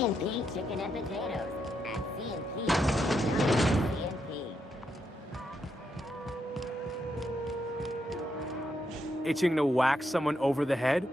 C&P chicken and potatoes. At C&P, C&P. Itching to whack someone over the head?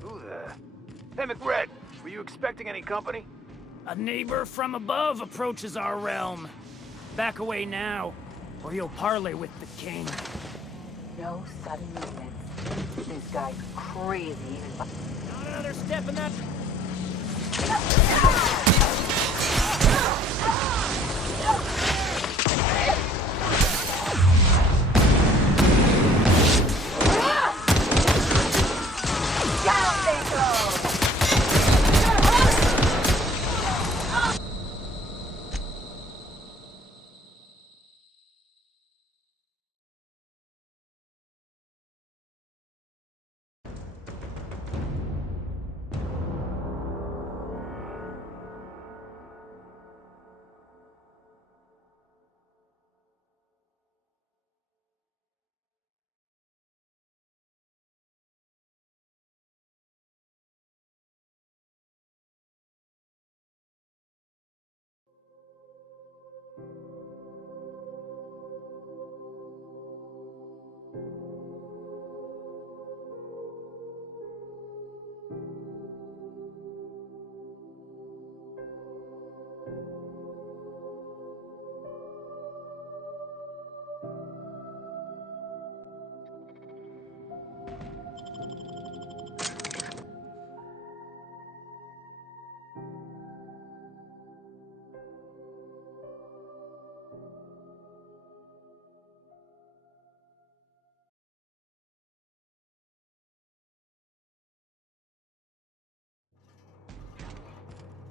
Who the... Hey, McRed, were you expecting any company? A neighbor from above approaches our realm. Back away now, or you'll parley with the king. No sudden movements. This guy's crazy. Not another step in that...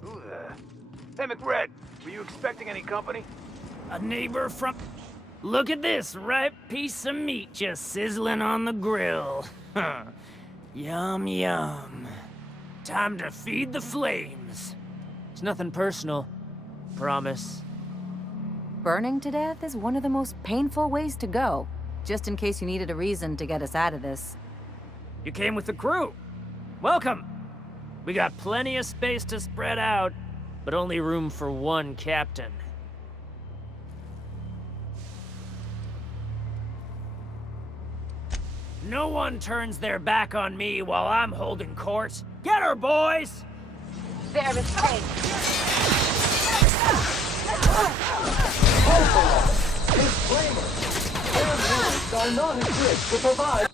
Who the... Hey, McRed, were you expecting any company? A neighbor from... Look at this ripe piece of meat just sizzling on the grill. Yum, yum. Time to feed the flames. It's nothing personal. Promise. Burning to death is one of the most painful ways to go. Just in case you needed a reason to get us out of this. You came with the crew. Welcome. We got plenty of space to spread out, but only room for one captain. No one turns their back on me while I'm holding court. Get her, boys! There is fate. Disclaimer! Airlines are not equipped to provide...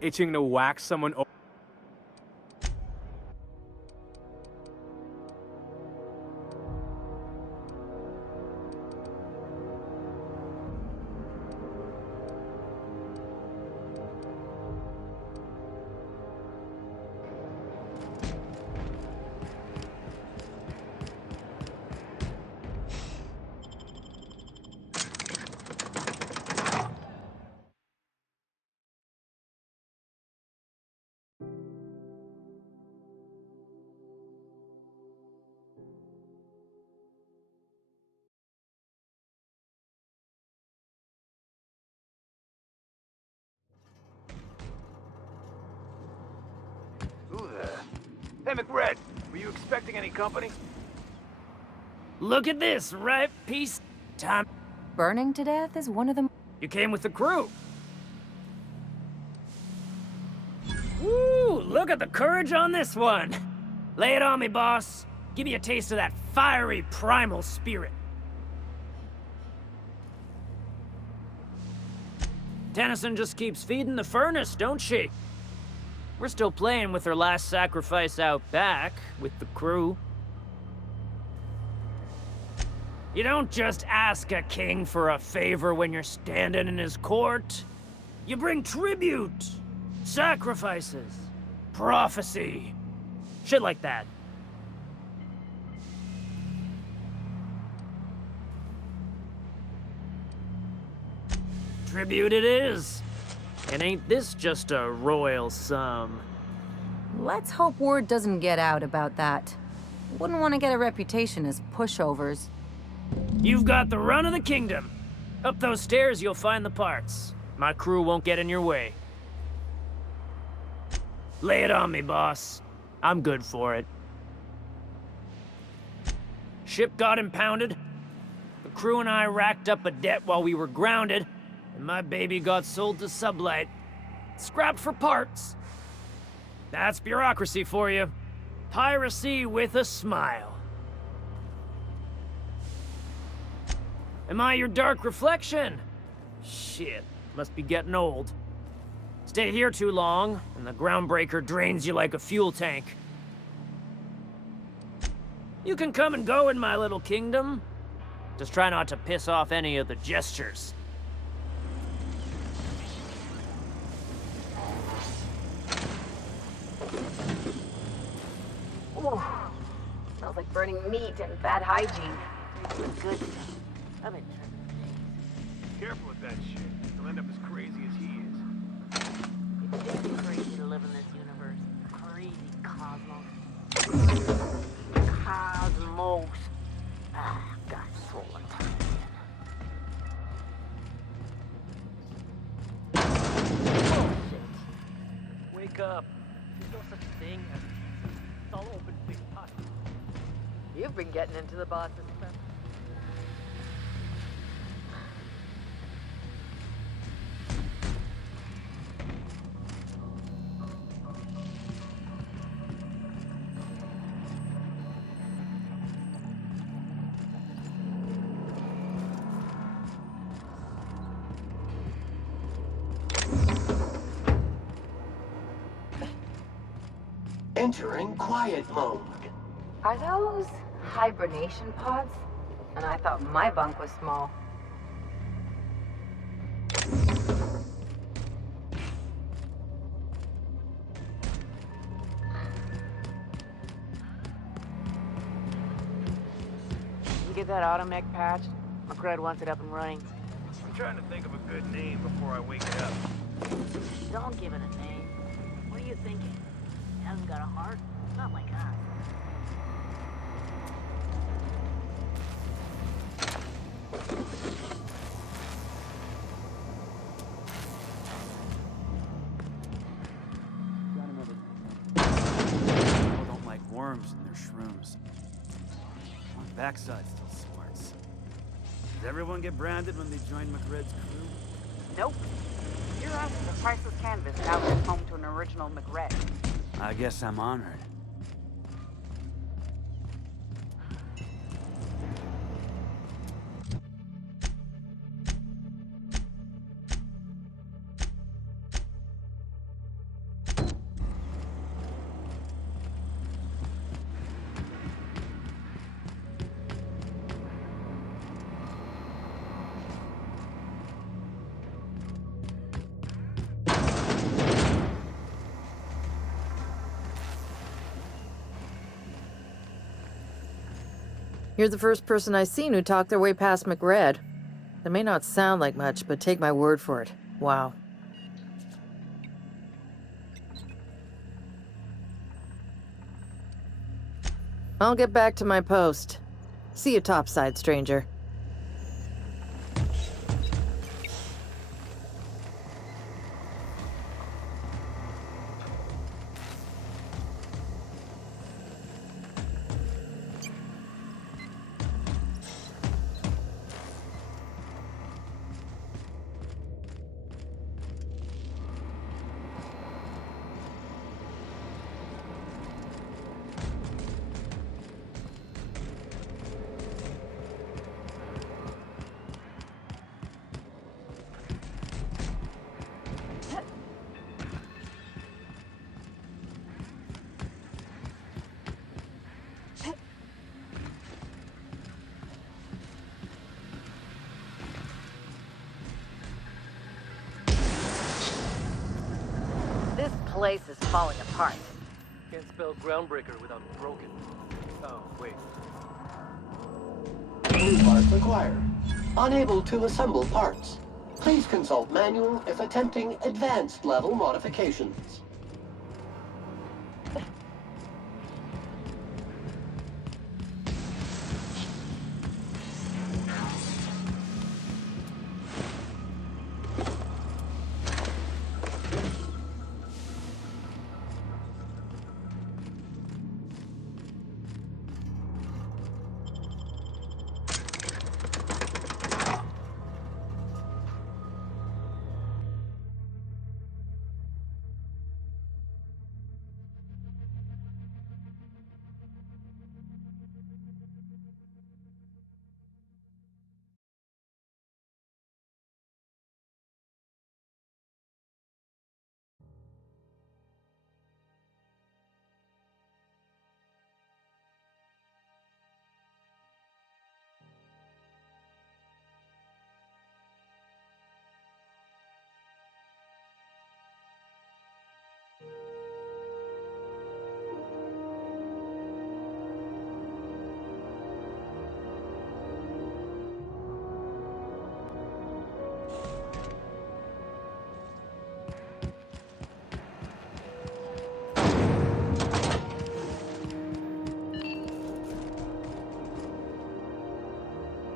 itching to whack someone over. Who the... Hey, McRed, were you expecting any company? Look at this ripe piece. Time. Burning to death is one of the... You came with the crew. Woo! Look at the courage on this one. Lay it on me, boss. Give me a taste of that fiery primal spirit. Tennyson just keeps feeding the furnace, don't she? We're still playing with her last sacrifice out back, with the crew. You don't just ask a king for a favor when you're standing in his court. You bring tribute, sacrifices, prophecy, shit like that. Tribute it is. And ain't this just a royal sum? Let's hope word doesn't get out about that. Wouldn't want to get a reputation as pushovers. You've got the run of the kingdom. Up those stairs, you'll find the parts. My crew won't get in your way. Lay it on me, boss. I'm good for it. Ship got impounded. The crew and I racked up a debt while we were grounded, and my baby got sold to Sublight. Scrapped for parts. That's bureaucracy for you. Piracy with a smile. Am I your dark reflection? Shit, must be getting old. Stay here too long, and the groundbreaker drains you like a fuel tank. You can come and go in my little kingdom. Just try not to piss off any of the gestures. Ooh, smells like burning meat and bad hygiene. Good stuff. I've been trying. Careful with that shit. He'll end up as crazy as he is. It's crazy to live in this universe. Crazy cosmos. Cosmos. Ah, got swollen tongue again. Bullshit. Wake up. There's no such thing as... It's all open big pot. You've been getting into the boss's stuff. Entering quiet mode. Are those hibernation pods? And I thought my bunk was small. You get that automech patch? McRed wants it up and running. I'm trying to think of a good name before I wake it up. Don't give it a name. What are you thinking? It hasn't got a heart? Not like us. People don't like worms in their shrooms. My backside still smarts. Does everyone get branded when they join McRed's crew? Nope. Your ass is a priceless canvas now that's home to an original McRed. I guess I'm honored. You're the first person I've seen who talked their way past McRed. That may not sound like much, but take my word for it. Wow. I'll get back to my post. See you topside, stranger. This place is falling apart. Can't spell groundbreaker without broken. Oh, wait. New parts acquired. Unable to assemble parts. Please consult manual if attempting advanced level modifications.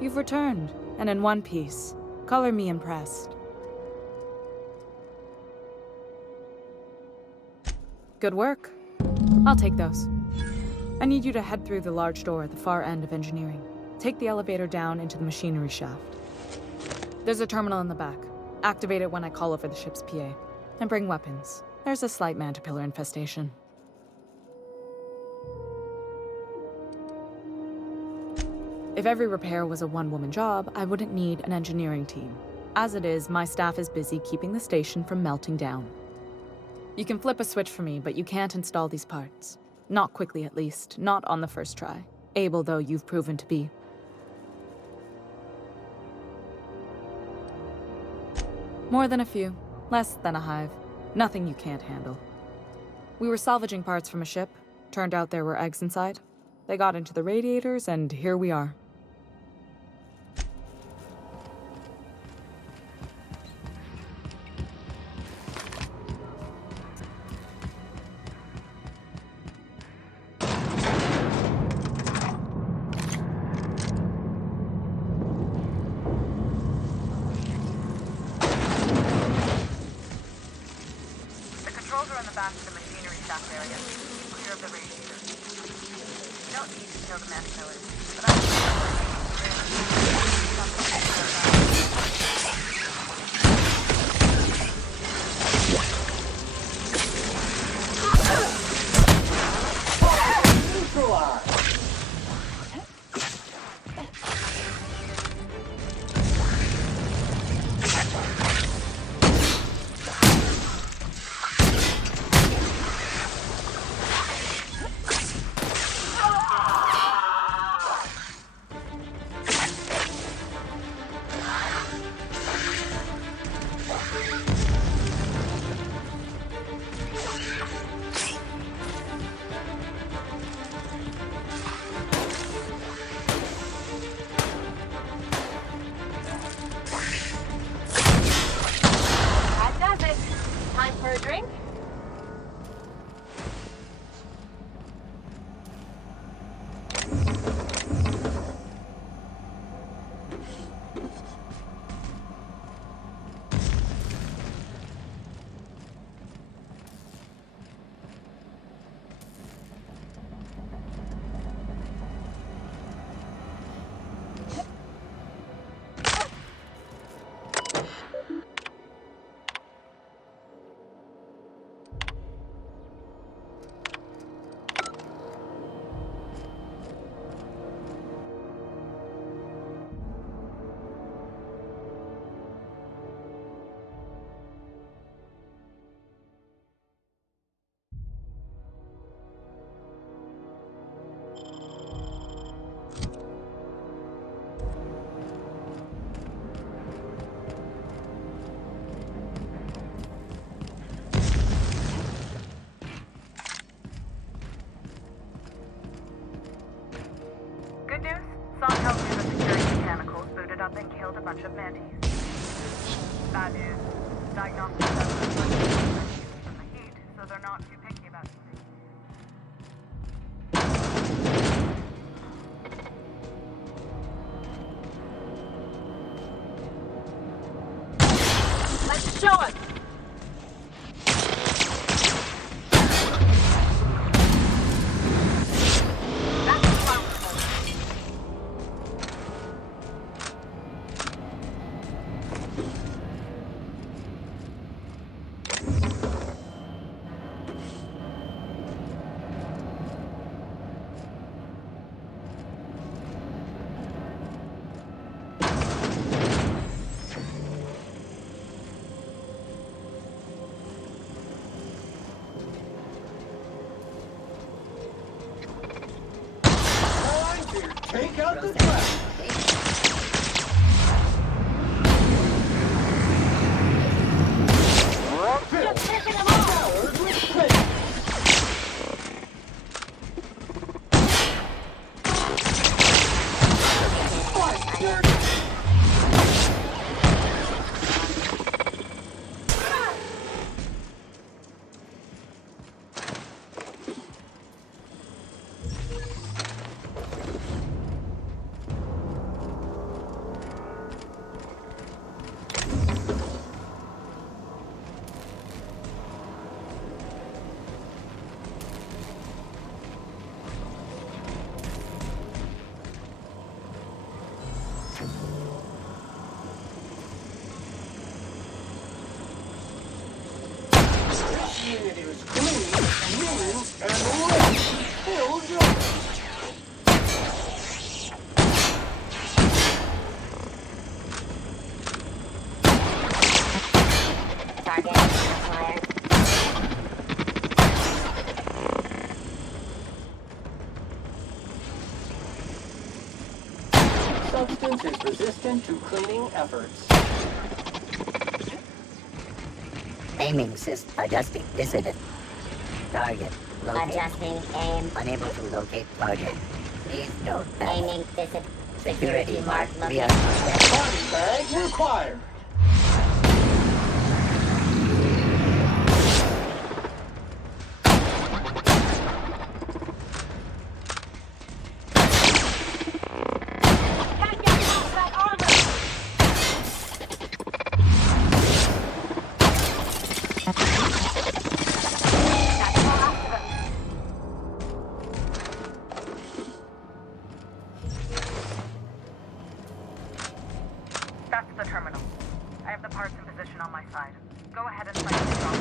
You've returned, and in one piece. Color me impressed. Good work. I'll take those. I need you to head through the large door at the far end of engineering. Take the elevator down into the machinery shaft. There's a terminal in the back. Activate it when I call over the ship's PA. And bring weapons. There's a slight mantipillar infestation. If every repair was a one-woman job, I wouldn't need an engineering team. As it is, my staff is busy keeping the station from melting down. You can flip a switch for me, but you can't install these parts. Not quickly, at least. Not on the first try. Able though you've proven to be. More than a few. Less than a hive. Nothing you can't handle. We were salvaging parts from a ship. Turned out there were eggs inside. They got into the radiators, and here we are. The controls are in the back of the machinery shaft area. Keep clear of the radiators. You don't need to kill the mantillae, but Neutralized! drink? Good news? Song helped you the security mechanicals booted up and killed a bunch of mantis. Bad news. Diagnostic assessments are from the heat, so they're not too picky about these. Let's show us! Take out the trash! Just picking them up! Powered with credit! It is clean, new, and ready. Build your... Target acquired. Substance is resistant to cleaning efforts. Aiming system adjusting dissident. Target located. Adjusting aim. Unable to locate target. Please note that Aiming distant. security mark via Body bag required. That's the terminal. I have the parts in position on my side. Go ahead and cycle drop.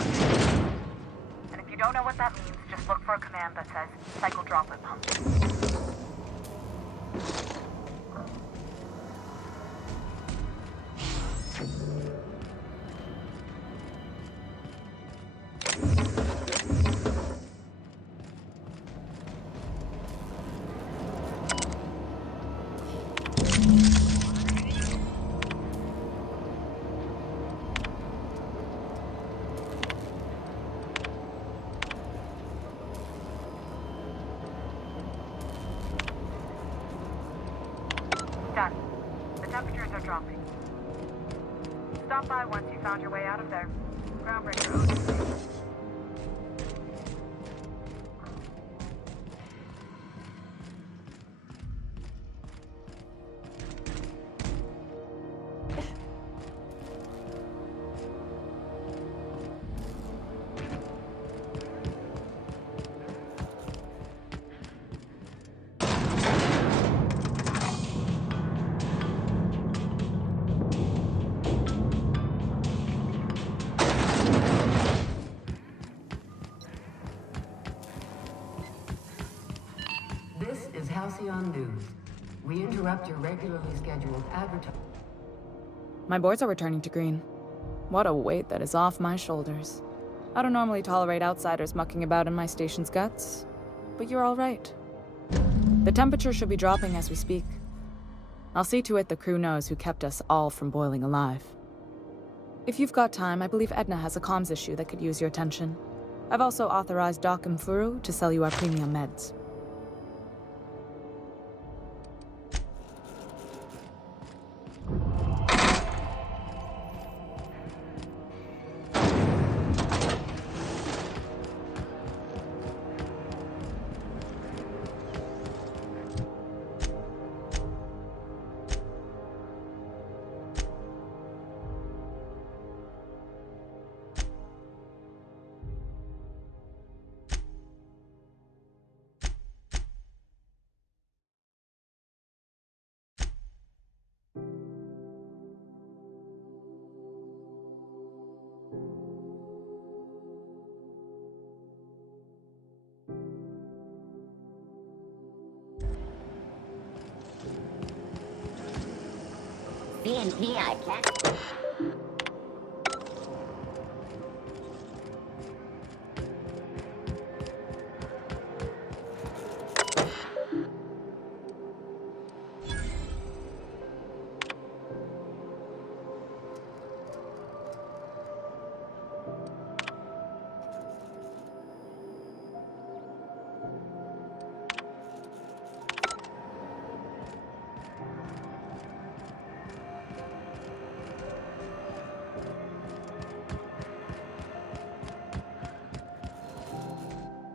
And if you don't know what that means, just look for a command that says cycle droplet pump. Done. The temperatures are dropping. Stop by once you found your way out of there. Groundbreaker. Halcyon News. We interrupt your regularly scheduled advertising. My boys are returning to green. What a weight that is off my shoulders. I don't normally tolerate outsiders mucking about in my station's guts, but you're all right. The temperature should be dropping as we speak. I'll see to it the crew knows who kept us all from boiling alive. If you've got time, I believe Edna has a comms issue that could use your attention. I've also authorized Doc and Furu to sell you our premium meds. BNP, I can't.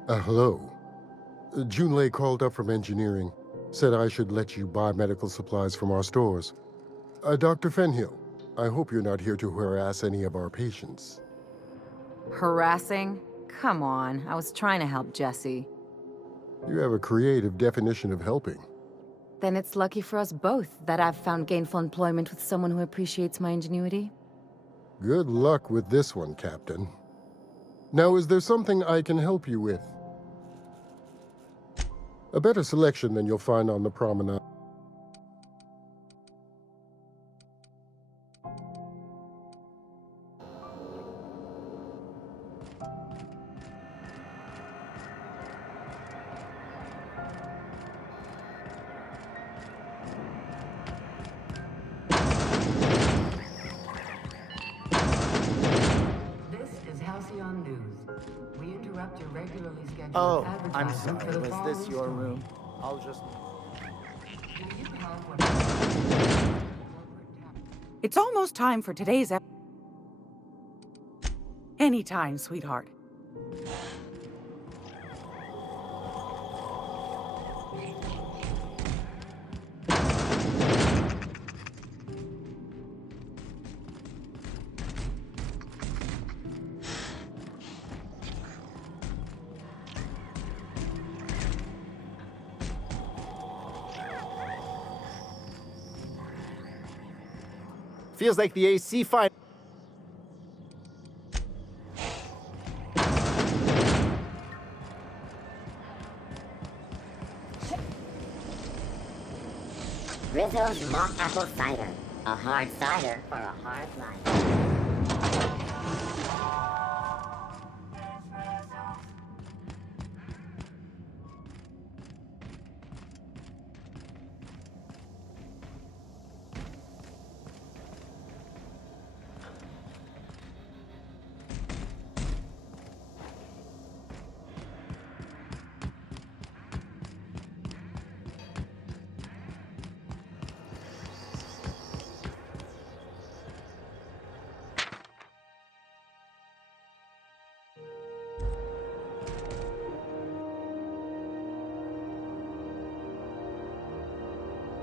Hello. Junlei called up from engineering. Said I should let you buy medical supplies from our stores. Dr. Fenhill, I hope you're not here to harass any of our patients. Harassing? Come on, I was trying to help Jesse. You have a creative definition of helping. Then it's lucky for us both that I've found gainful employment with someone who appreciates my ingenuity. Good luck with this one, Captain. Now, is there something I can help you with? A better selection than you'll find on the promenade. This is Halcyon News. We interrupt your regularly scheduled Oh, I'm advertising sorry. for the Was following this your story. room? I'll just... Do you have what... It's almost time for today's episode. Anytime, sweetheart. Feels like the AC fine. Rizzo's mock apple cider. A hard cider for a hard life.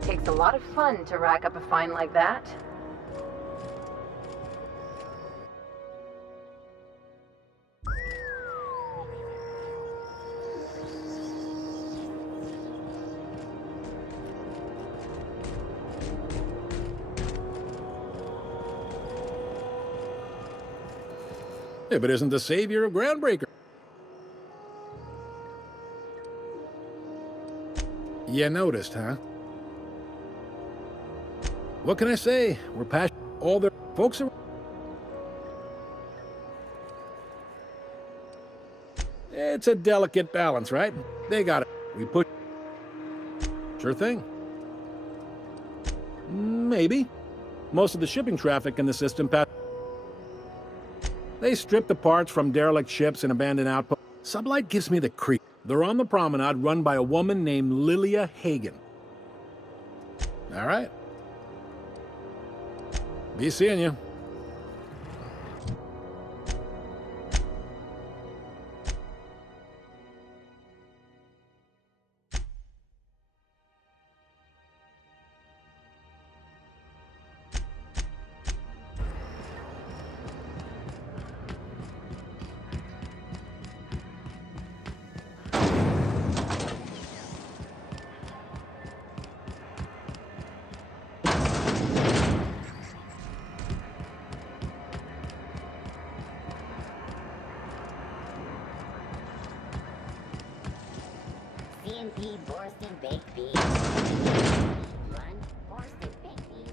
Takes a lot of fun to rack up a find like that. If it isn't the savior of Groundbreaker. You noticed, huh? What can I say? We're past all the folks are... It's a delicate balance, right? They got it. We push... Sure thing. Maybe. Most of the shipping traffic in the system pass... They strip the parts from derelict ships and abandoned outposts. Sublight gives me the creep. They're on the promenade run by a woman named Lilia Hagen. All right. Be seeing you. CMP Borston Baked Beans. Run Borston Baked Beans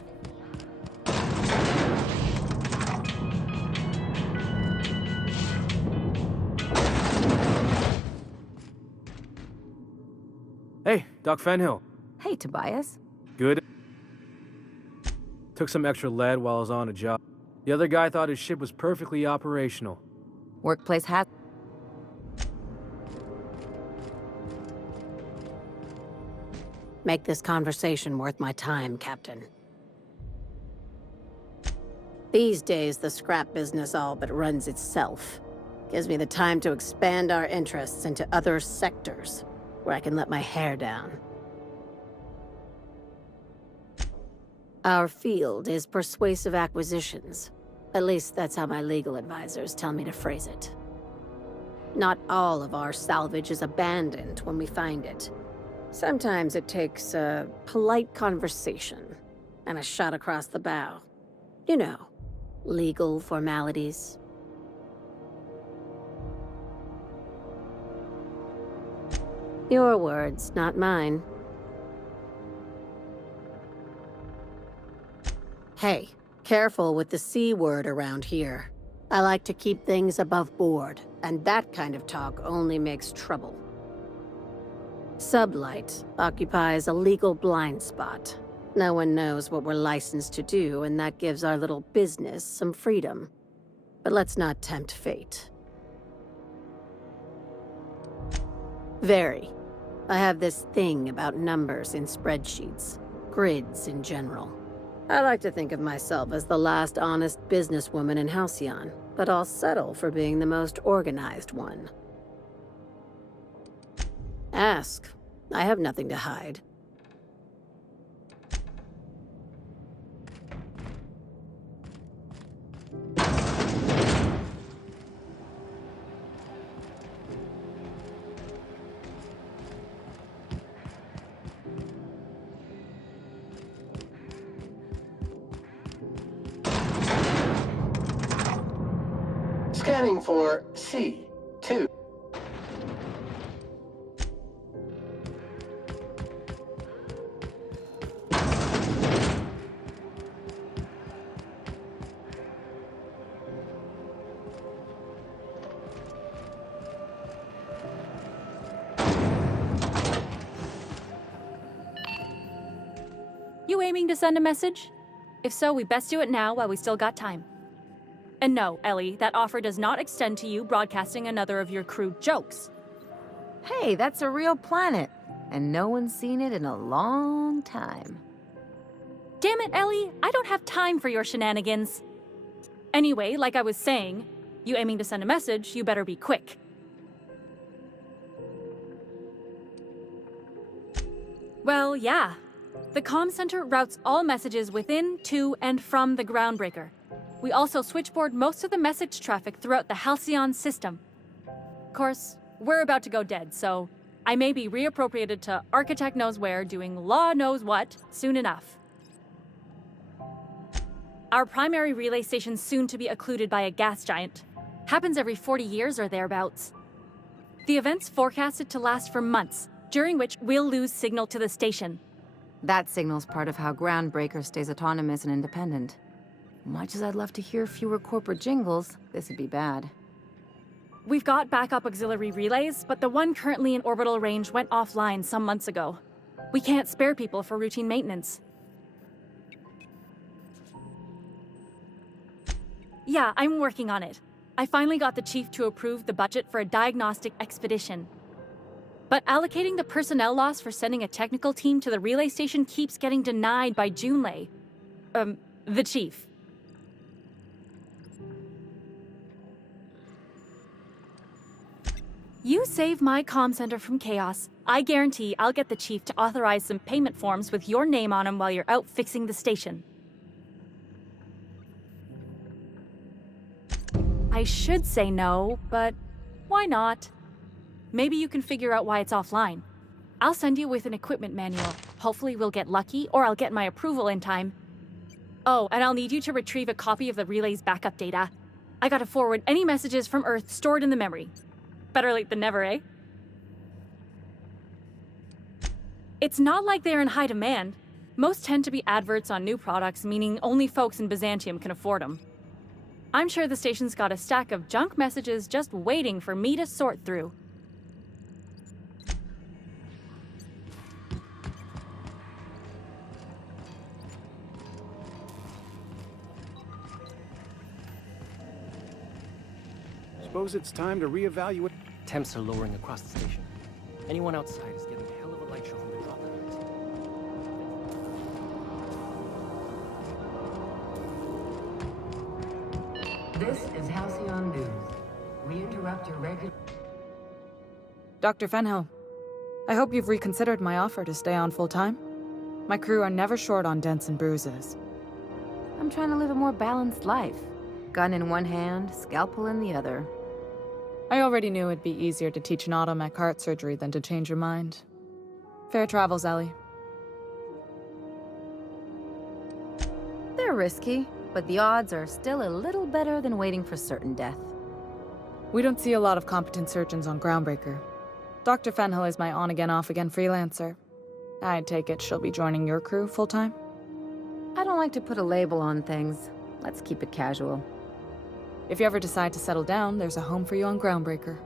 Hey, Doc Fenhill. Hey, Tobias. Good. Took some extra lead while I was on a job. The other guy thought his ship was perfectly operational. Workplace hat. Make this conversation worth my time, Captain. These days, the scrap business all but runs itself. Gives me the time to expand our interests into other sectors, where I can let my hair down. Our field is persuasive acquisitions. At least that's how my legal advisors tell me to phrase it. Not all of our salvage is abandoned when we find it. Sometimes it takes a polite conversation and a shot across the bow. You know, legal formalities. Your words, not mine. Hey, careful with the C word around here. I like to keep things above board, and that kind of talk only makes trouble. Sublight occupies a legal blind spot. No one knows what we're licensed to do, and that gives our little business some freedom. But let's not tempt fate. Very. I have this thing about numbers in spreadsheets, grids in general. I like to think of myself as the last honest businesswoman in Halcyon, but I'll settle for being the most organized one. Ask. I have nothing to hide. Scanning for C2. You aiming to send a message? If so, we best do it now while we still got time. And no, Ellie, that offer does not extend to you broadcasting another of your crude jokes. Hey, that's a real planet, and no one's seen it in a long time. Damn it, Ellie, I don't have time for your shenanigans. Anyway, like I was saying, you aiming to send a message, you better be quick. Well, yeah. The comm center routes all messages within, to, and from the Groundbreaker. We also switchboard most of the message traffic throughout the Halcyon system. Of course, we're about to go dead, so I may be reappropriated to Architect Knows Where doing Law Knows What soon enough. Our primary relay station's soon to be occluded by a gas giant. Happens every 40 years or thereabouts. The event's forecasted to last for months, during which we'll lose signal to the station. That signal's part of how Groundbreaker stays autonomous and independent. Much as I'd love to hear fewer corporate jingles, this would be bad. We've got backup auxiliary relays, but the one currently in orbital range went offline some months ago. We can't spare people for routine maintenance. Yeah, I'm working on it. I finally got the chief to approve the budget for a diagnostic expedition. But allocating the personnel loss for sending a technical team to the relay station keeps getting denied by Junlei. The chief. You save my comm center from chaos. I guarantee I'll get the chief to authorize some payment forms with your name on them while you're out fixing the station. I should say no, but why not? Maybe you can figure out why it's offline. I'll send you with an equipment manual. Hopefully we'll get lucky, or I'll get my approval in time. Oh, and I'll need you to retrieve a copy of the relay's backup data. I gotta forward any messages from Earth stored in the memory. Better late than never, eh? It's not like they're in high demand. Most tend to be adverts on new products, meaning only folks in Byzantium can afford them. I'm sure the station's got a stack of junk messages just waiting for me to sort through. Suppose it's time to reevaluate. Temps are lowering across the station. Anyone outside is getting a hell of a light show from the drop lines. This is Halcyon News. We interrupt your regular... Dr. Fenhill, I hope you've reconsidered my offer to stay on full-time. My crew are never short on dents and bruises. I'm trying to live a more balanced life. Gun in one hand, scalpel in the other. I already knew it'd be easier to teach an automech heart surgery than to change your mind. Fair travels, Ellie. They're risky, but the odds are still a little better than waiting for certain death. We don't see a lot of competent surgeons on Groundbreaker. Dr. Fenhill is my on-again, off-again freelancer. I take it she'll be joining your crew full-time? I don't like to put a label on things. Let's keep it casual. If you ever decide to settle down, there's a home for you on Groundbreaker.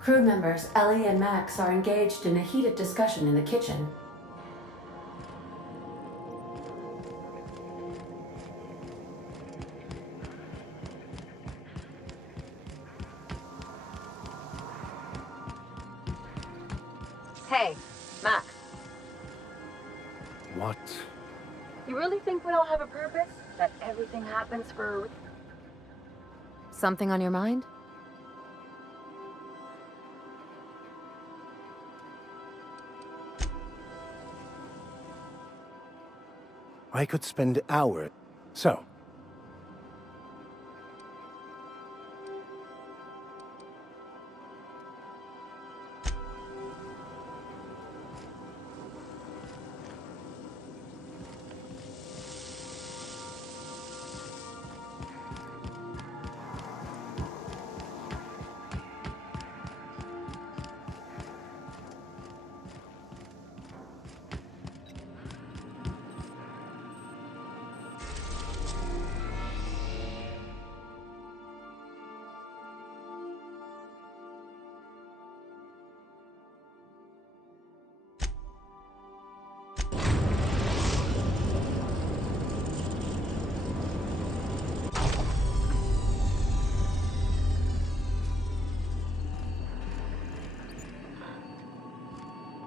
Crew members Ellie and Max are engaged in a heated discussion in the kitchen. Hey, Max. What? You really think we don't have a purpose? That everything happens for... Something on your mind? I could spend hours. So,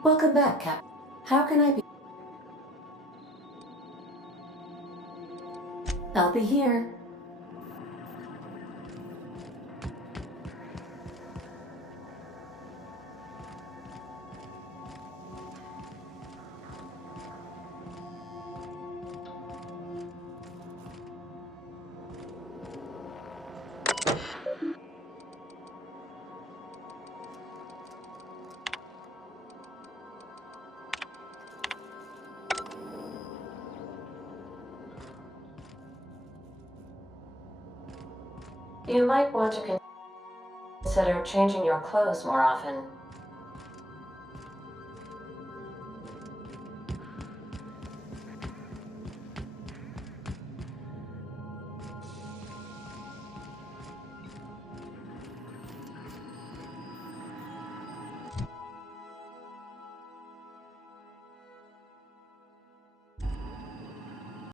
Welcome back, Cap. How can I be? I'll be here. You might want to consider changing your clothes more often.